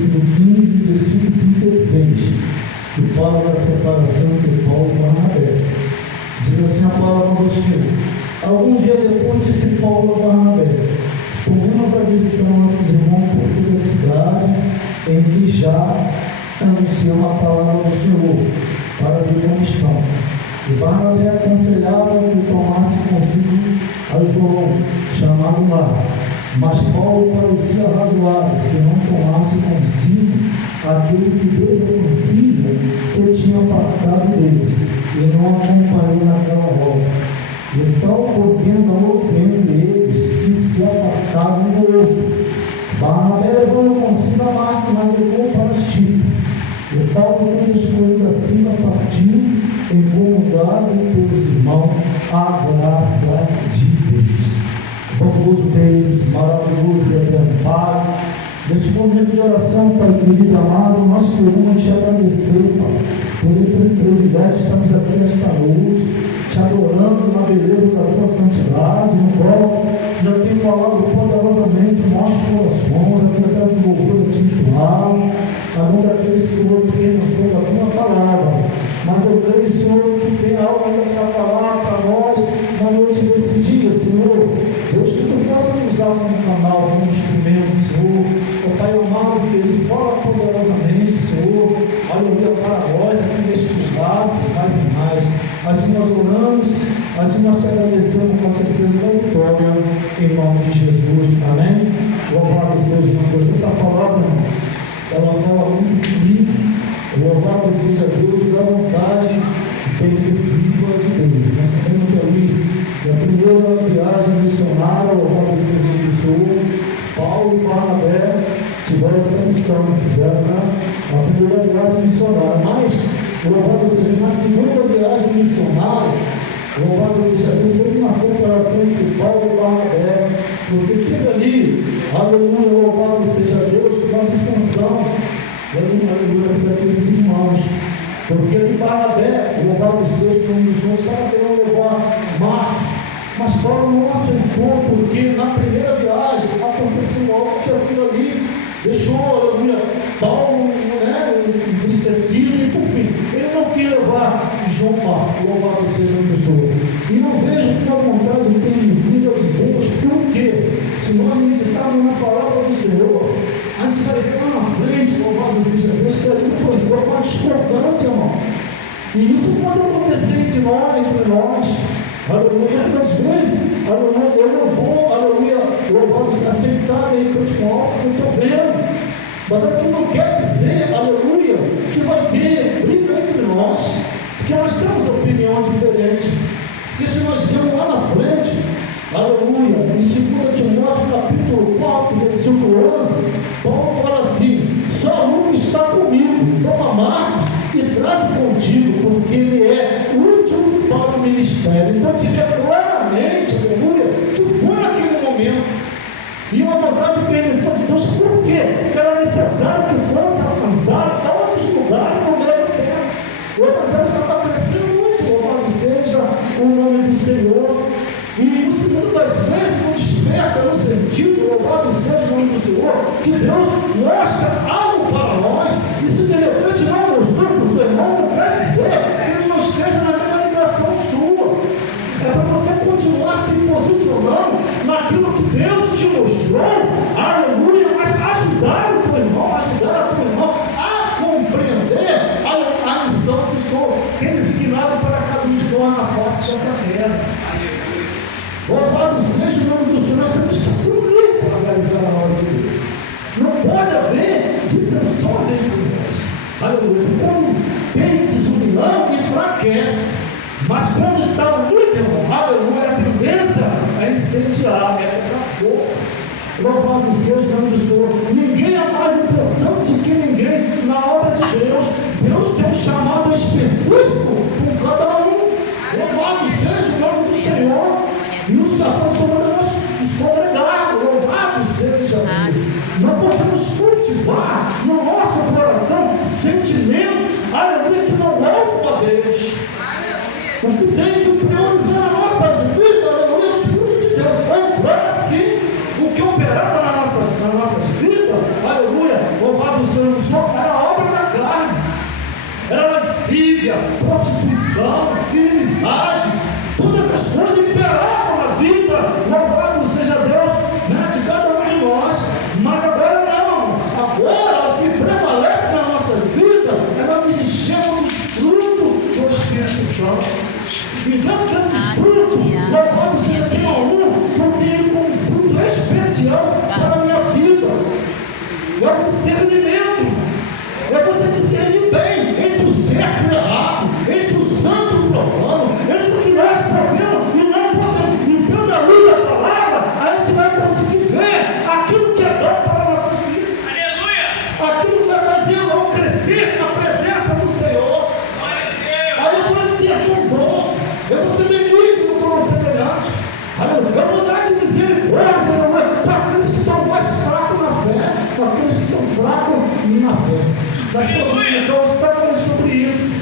capítulo 15, versículo 36, que fala da separação de Paulo e Barnabé. Diz assim a palavra do Senhor: algum dia depois disse Paulo a Barnabé: comemos a visitar nossos irmãos por toda a cidade em que já anunciam a palavra do Senhor, para ver como estão. E Barnabé aconselhava que tomasse consigo a João, chamado Marcos. Mas Paulo parecia razoável que não tomasse consigo aquele que desde a campina se tinha apartado deles, e não acompanhou naquela roda. Então, podendo houve entre eles que se apartaram um do outro. Barnabé levou consigo a Marcos, navegou para Chipre. E Paulo, tendo escolhido assim, partiu, incomodado pelos irmãos, a graça de Deus. Famoso Deus, maravilhoso e eterno Pai, neste momento de oração, Pai querido amado, nós queremos te agradecer, Pai, por esse privilégio de estarmos aqui esta noite, te adorando na beleza da tua santidade, no qual já tem falado poderosamente em nossos corações, através do louvor espiritual, a mão daquele Senhor que tem noção da tua palavra. Mas eu creio, Senhor, que tem algo ainda para falar para nós na noite desse dia, Senhor. Deus, que tu possa nos usar como canal, como instrumento, Senhor. O Pai amado, querido, fala poderosamente, Senhor. Aleluia para nós, aqui nestes lados, mais e mais. Assim nós oramos, assim nós te agradecemos com certeza da vitória, em nome de Jesus. Amém? Louvado seja Deus. Essa palavra, ela fala muito comigo. Louvado seja Deus da vontade permissiva de Deus. Nós sabemos que ali, na primeira viagem missionária, louvado seja o Senhor, Paulo e Barnabé tiveram essa missão, fizeram a primeira viagem missionária. Mas, louvado seja, na segunda viagem missionária, louvado seja Deus, teve uma separação entre Paulo e Barnabé, porque teve ali, aleluia, louvado seja Deus, uma dissensão. Aleluia, daqueles irmãos, porque ali Barnabé, louvado seja o nome do Senhor, estava querendo levar Marcos, mas Paulo não aceitou, porque na primeira viagem aconteceu algo que aquilo ali deixou, aleluia, Paulo entristecido, e por fim, ele não queria levar João Marcos, louvado seja o nome do Senhor. E não vejo que uma vontade permissiva de Deus, por quê? Se nós meditarmos na palavra do Senhor, a gente vai ver lá na frente, louvado seja Deus, que ali foi uma discordância, irmão. E isso pode acontecer entre nós, aleluia. Muitas vezes, aleluia, eu não vou, aleluia, louvado, aceitar de repente com algo que eu estou vendo. Mas aquilo não quer dizer, aleluia, que vai ter briga entre nós, porque nós temos opinião diferente. Porque se nós vemos lá na frente, aleluia, em 2 Timóteo capítulo 4, versículo 11, Paulo fala assim: só um que está comigo, toma Marcos e traz contigo, porque ele é útil para o ministério. Então te vê claramente, aleluia, que foi naquele momento. E uma vontade permissiva de Deus, por quê? Porque era necessário que fosse alcançado a outros lugares no meio do tempo. O evangelho estava crescendo muito, louvado seja o nome do Senhor. E isso muitas das vezes não desperta no sentido, louvado seja o nome do Senhor, que Deus mostra algo para nós, e se de repente não mostrou para o teu irmão, não quer dizer que ele não esteja na mesma ligação sua. É para você continuar se posicionando naquilo que Deus te mostrou, aleluia, mas ajudar o teu irmão, ajudar a tua irmã a compreender a missão que o Senhor tem designado para cada um de nós na face dessa terra. Louvado seja o nome do Senhor. Nós temos que se unir para realizar a obra de Deus. Não pode haver dissensões entre nós. Aleluia. Quando tem desunião, enfraquece. Mas quando está unido, irmão, aleluia, a tendência é incendiar, é para fogo. Louvado seja o nome do Senhor. Ninguém é mais importante que ninguém na obra de Deus. Deus tem um chamado específico com cada um. Louvado seja o nome do Senhor. E o Senhor manda nos congregar, louvado seja Deus. Nós podemos cultivar no nosso coração sentimentos, aleluia, que não louvam a Deus. O que tem que priorizar a nossa vida, aleluia, é o Espírito de Deus. Agora sim, o que operava nas nossas vidas, aleluia, louvado seja inimizade, todas as coisas imperavam na vida, louvado seja Deus, né, de cada um de nós. Mas agora não, agora o que prevalece na nossa vida é nós enchermos o fruto do Espírito Santo. E dentro desses frutos, louvado seja Deus, eu tenho como fruto especial para a minha vida. É o discernimento. É você discernir bem entre o certo e o errado, entre o santo e o profano, entre o que nós podemos e não podemos. Então, na luz da palavra, a gente vai conseguir ver aquilo que é bom para nossas vidas. Aleluia! Aquilo que vai fazer o homem crescer na presença do Senhor. Aí eu vou ter bons, eu vou ser benigno com o semelhante. Aleluia! Eu vou dar de misericórdia para aqueles que estão mais fracos na fé, para aqueles que estão fracos na fé. Então, está falando sobre isso.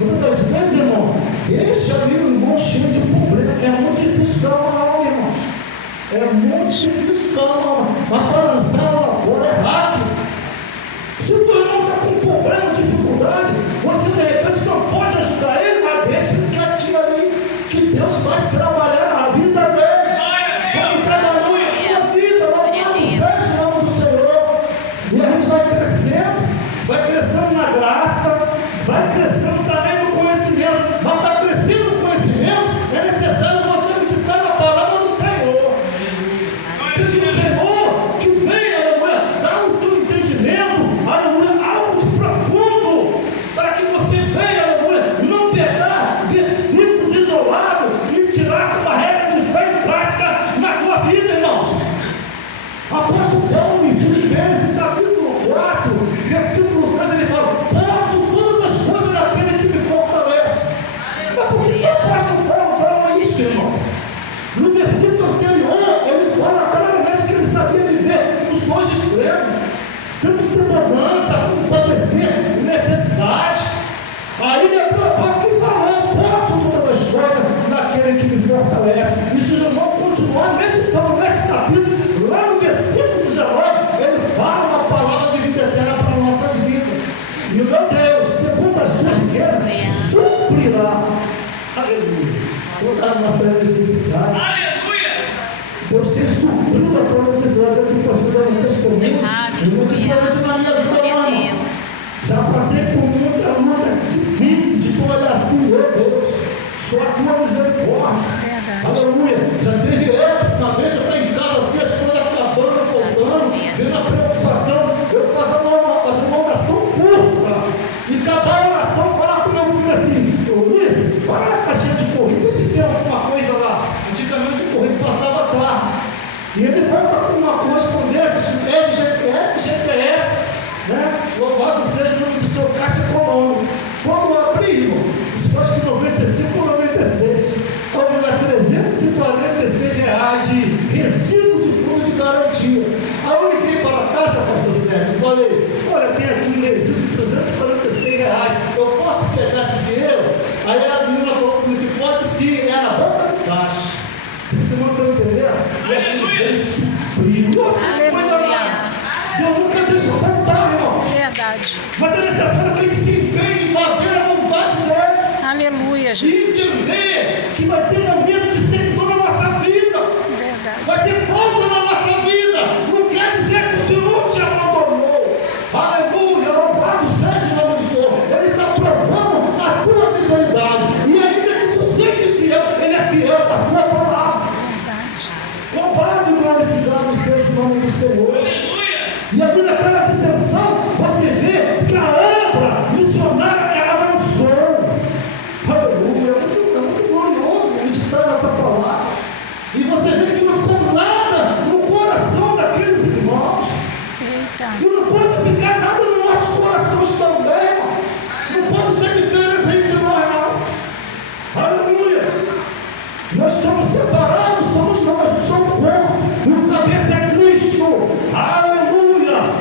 Muitas das vezes, irmão, este amigo irmão cheio de problema. É muito difícil dar uma aula, irmão. É muito difícil dar uma aula. Mas para lançar lá fora é rápido. Se o teu irmão está com problema, dificuldade, você de repente não pode ajudar ele, mas deixa ele quietinho ali, que Deus vai trabalhar na vida dele. Vai trabalhar na tua vida, louvado seja o nome do Senhor. E a gente vai crescendo. Vai crescendo na graça, vai crescendo também no conhecimento. Mas para crescer no conhecimento, é necessário você meditar na palavra do Senhor. Pedir ao Senhor que venha, aleluia, dar o teu entendimento, aleluia, algo de profundo, para que você venha, aleluia, não pegar versículos isolados e tirar uma regra de fé em prática na tua vida, irmão. Apóstolo Paulo em Filipenses, capítulo 4, versículo 3, ele fala: posso todas as coisas naquele que me fortalece. Mas por que o apóstolo Paulo fala isso, irmão? No versículo anterior, ele fala claramente que ele sabia viver nos dois extremos, tanto ter bonança, como padecer necessidade. Aí ele abriu a boca e falou: posso todas as coisas naquele que me fortalece. E se os irmãos continuarem meditando nesse capítulo, lá no versículo 19, ele fala uma palavra de vida eterna para nossas vidas. E o meu Deus, segundo as suas riquezas, suprirá. Aleluia. Toda a nossa necessidade. Aleluia. Deus tem suprido a tua necessidade. Eu tenho postado um testemunho. Eu vou te falar de na minha vida, já passei por muitas lutas difíceis de tu olhar assim, meu Deus, só a tua misericórdia. Aleluia. Já teve época, uma vez eu estava em casa assim, as coisas acabando, faltando, vendo a preocupação, eu fazendo uma oração curta, e acabar a oração, falar para o meu filho assim: ô Luiz, olha na caixinha de corrida, se tem alguma coisa lá. Antigamente o correio passava tarde, e ele volta com uma correspondência, FGTS, né? Louvado seja o nome do seu caixa econômico. Quando eu abri, irmão, isso foi acho que 95 ou 96, houve lá R$346 de resíduo de fundo de garantia. Aí eu liguei para a caixa, pastor Sérgio, e falei: olha, tem aqui um resíduo de R$346, eu posso pegar esse dinheiro? Aí a menina falou: se pode sim, é na boca do caixa. Vocês não estão entendendo? Aleluia! Aleluia! Deus nunca deixa faltar, irmão. Verdade. Mas é necessário que a gente se empenhe em fazer a vontade dele. Aleluia, Jesus. E entender que vai ter momento de servidão na nossa vida. Verdade. Vai ter falta na nossa vida. Não quer dizer que o Senhor te abandonou. Aleluia, louvado seja o nome do Senhor. Ele está provando a tua fidelidade. E ainda que tu seja fiel, Ele é fiel à sua palavra. Verdade. Louvado e glorificado seja o nome do Senhor. E ali naquela dissensão, você vê que a obra missionária ela avançou. Aleluia, é muito glorioso meditar nessa palavra. E você vê que não ficou nada no coração daqueles irmãos. Eita. E não pode ficar nada nos nossos corações também. Não pode ter diferença entre nós, não. Aleluia. Nós somos separados, somos nós, somos corpo. E o cabeça é Cristo. Aleluia.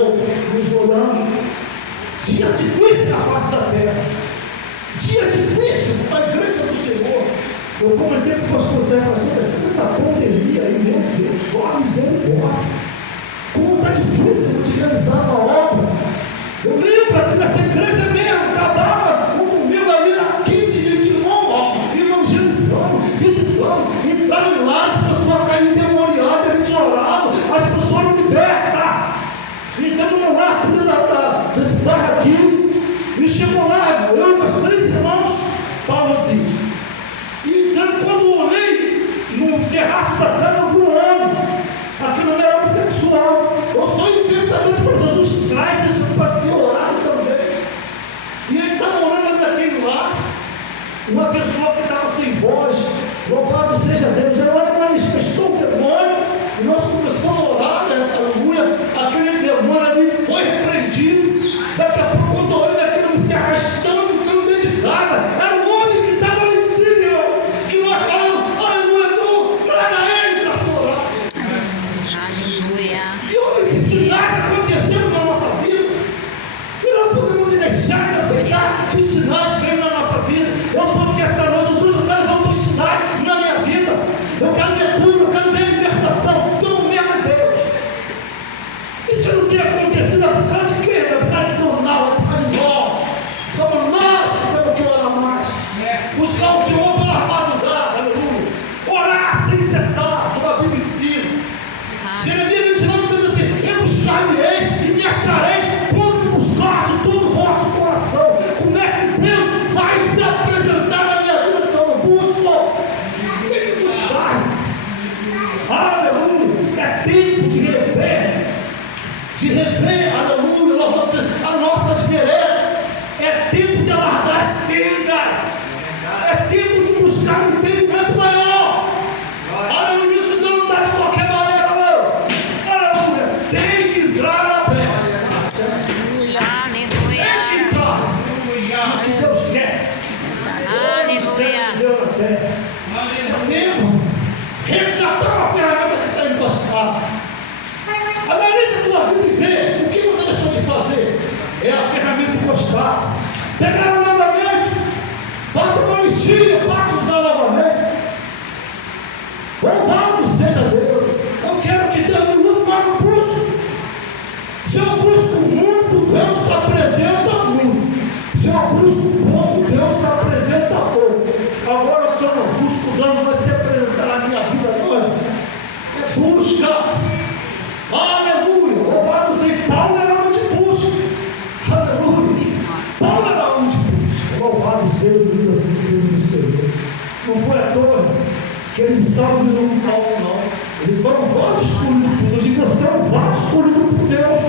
Senhor nos olhando. Dia difícil na face da terra. Dia difícil para a igreja do Senhor. Eu comentei com o pastor Sérgio, essa pandemia aí, meu Deus, só a misericórdia. Como está difícil de realizar uma obra. Eu lembro aqui nessa igreja mesmo, acabava um domingo ali na 15, 21, evangelizando, visitando, entrando em lá, as pessoas caíram endemoniadas, a gente orava, as pessoas não libertam. Então, vamos lá, aqui desse bairro aqui, e chegou lá, eu e meus 3 irmãos, Paulo diz. E então, quando eu olhei no terraço da casa, eu vi um homem, aquilo não era homossexual. Eu sou intensamente para Jesus, traz isso para ser orado também. E eles estavam olhando daquele lá, uma pessoa que estava sem voz, louvado seja Deus, ela manifestou o demônio, e nós começamos a orar, né? Aleluia, aquele demônio ali foi repreendido. Daqui a pouco, quando eu olhei aquilo se arrastando, entrando dentro de casa, era um homem que estava ali em cima, que nós falamos, aleluia, então traga ele para se orar. Aleluia. E olha que sinais aconteceram na nossa vida. E não podemos deixar de aceitar que os sinais venham na nossa vida. Eu estou aqui essa noite, Jesus, eu quero ver os sinais na minha vida. Eu quero ver cura, eu quero ver libertação, porque eu não mesmo Deus. Isso não tem acontecido, é por causa de quê? É por causa de jornal, é por causa de nós. Somos nós que temos que orar mais. Buscar o Senhor pela madrugada, aleluia. Orar sem cessar, como a Bíblia ensina. Jeremias 29 diz assim: eu buscar-me-eis e me achareis quando me buscar de todo o vosso coração. Como é que Deus vai se apresentar na minha vida se eu não busco? Tem que buscar. Aleluia. É tempo de rever, aleluia, as nossas veredas. É tempo de alargar as sendas. É tempo de buscar um entendimento maior. Aleluia, isso não dá de qualquer maneira, não. Aleluia, tem que entrar na terra. Aleluia. Tem que entrar. O que Deus quer. Aleluia. Deus na terra. Tempo. Resgatar uma ferramenta que está encostada. Analise a tua vida e vê o que você deixou de fazer. É a ferramenta encostada. Pega ela novamente. Passa uma listinha, passa a usar novamente. Louvado seja Deus. Eu quero que Deus me use, mas não busco. Se eu busco muito, Deus se apresenta muito. Se eu busco pouco, Deus se apresenta pouco. Agora, se eu não busco, Deus não vai se apresentar na minha vida, não. É busca. Aleluia. Louvado seja Paulo, era homem de busca. Aleluia. Paulo era homem de busca. Louvado seja o Deus do Senhor. Não foi à toa que eles salvam e não salvam, não. Eles foram vários escolhidos por Deus, e você é um vaso escolhido por Deus.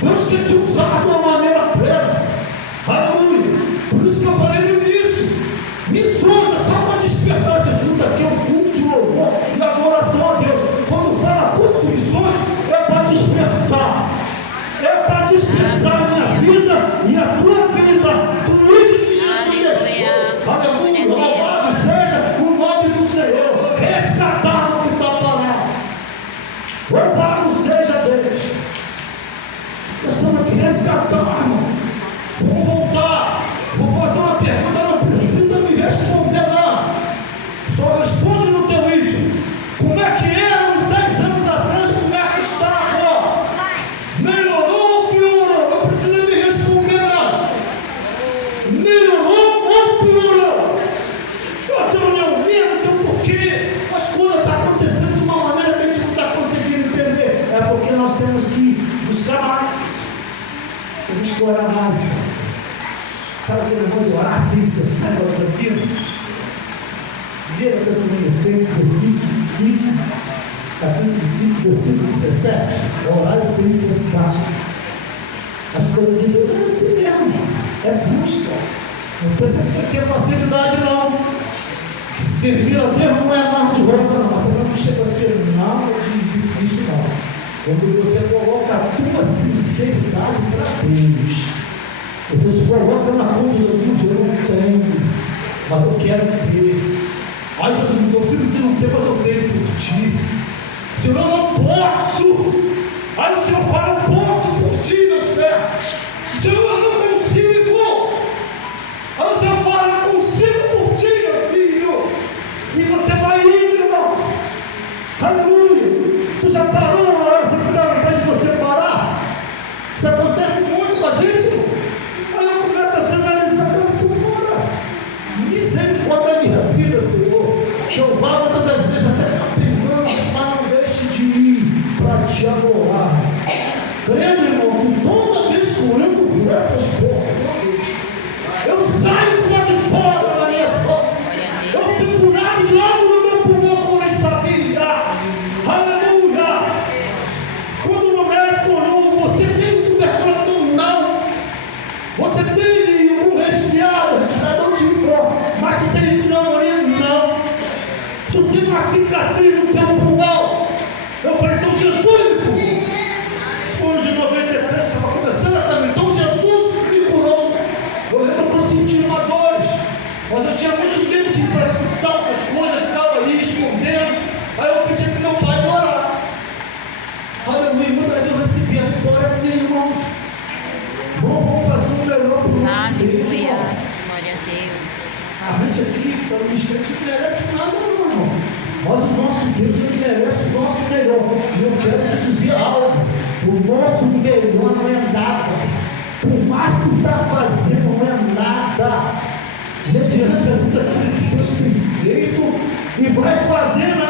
Deus quer te usar de uma maneira plena. Aleluia. Por isso que eu falei no início. Missões é só para despertar esse culto aqui, é um culto de louvor e adoração a Deus. Quando fala culto de missões, é para despertar. É para despertar a minha vida e a tua vida. Tudo que Jesus deixou. Aleluia. Louvado seja o nome do Senhor. Resgatar o que está parado. Louvado seja Deus. Nós estamos aqui resgatar, irmão. Vamos voltar. Vou fazer uma pergunta, não precisa me responder, não. Só responde no teu íntimo. Como é que era uns 10 anos atrás? Como é que está agora? Melhorou ou piorou? Não precisa me responder, não. Melhorou ou piorou? Eu tenho meu medo, tenho porquê. As coisas estão acontecendo de uma maneira que a gente não está conseguindo entender. É porque nós temos que buscar mais. Temos que orar mais. Sabe aquele negócio de orar sem cessar, agora para cima? 1 Tessalonicenses, versículo 5, capítulo 5, versículo 17. Orar sem cessar. As coisas de Deus é assim mesmo. É busca. Não precisa ter facilidade, não. Servir a Deus não é mar de rosa, não. Não chega a ser nada de difícil, não. Quando você coloca a tua sinceridade para Deus, você se coloca na cruz de Jesus, eu não tenho, mas eu quero ter. Ai, Jesus, meu filho não tem, mas eu tenho por ti. Senhor, eu não posso. Aí o Senhor fala, eu posso por A gente aqui, pelo ministério, não merece nada, não, irmão. Mas o nosso Deus, ele merece o nosso melhor. E eu quero te dizer algo: o nosso melhor não é nada. Por mais que tu está fazendo, não é nada. Mediante a tudo aquilo que Deus tem feito e vai fazendo